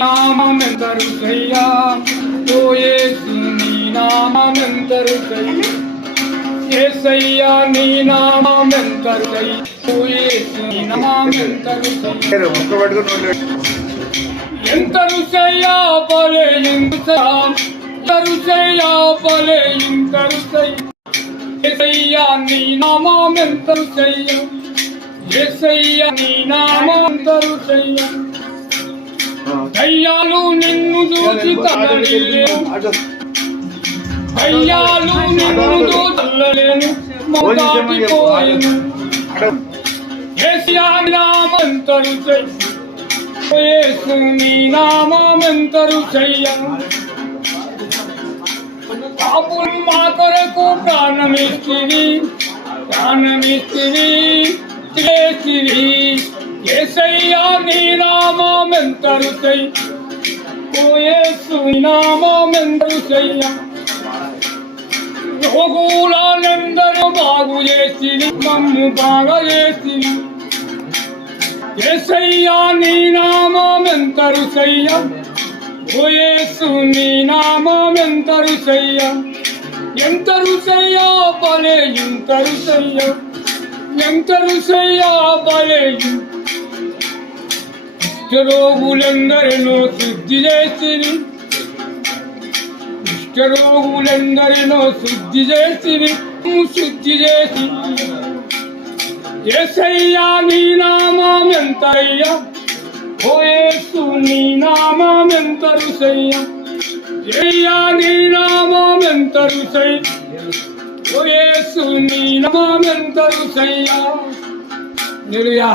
నామమెంతరుసయ్యా ఓ యేసు నీ నామమెంతరుసయ్యా యేసయ్యా నీ నామమెంతరుసయ్యా ఓ యేసు నీ నామమెంతరుసయ్యా ఎంతరుసయ్యా బలే ఎంతరుసయ్యా బలే ఎంతరుసయ్యా యేసయ్యా నీ నామమెంతరుసయ్యా యేసయ్యా నీ నామమెంతరుసయ్యా దయ్యాలు నిన్ను చూసి తల్లలేను దయ్యాలు నిన్ను చూసి తల్లలేను మోదాటిపోయేను యేసయ్యా నామమెంతరుసయ్యా యేసు నీ నామమెంతరుసయ్యా పాపులు మా కొరకు ప్రాణమిస్తివి చేసిరి యేసయ్యా నీ నామమెంతరుసయ్యా ఓ యేసు నీ నామమెంతరుసయ్యా రోగులందరూ బాగు చేసిరి మమ్ము బాగా చేసిరి యేసయ్యా నీ నామమెంతరుసయ్యా ఓ యేసు నీ నామమెంతరుసయ్యా ఎంతరుసయ్యా బలే ఎంతరుసయ్యా బలే కుష్ఠరోగులందరినో శుద్ధి చేసిరి కుష్ఠరోగులందరినో శుద్ధి చేసి యేసయ్యా నీ నామమెంతరయ్యా ఓ యేసు నీ నామమెంతరుసయ్యా యేసయ్యా నీ నామమెంతరుసయ్యా ఓ యేసు నీ నామమెంతరుసయ్యా హల్లెలూయా.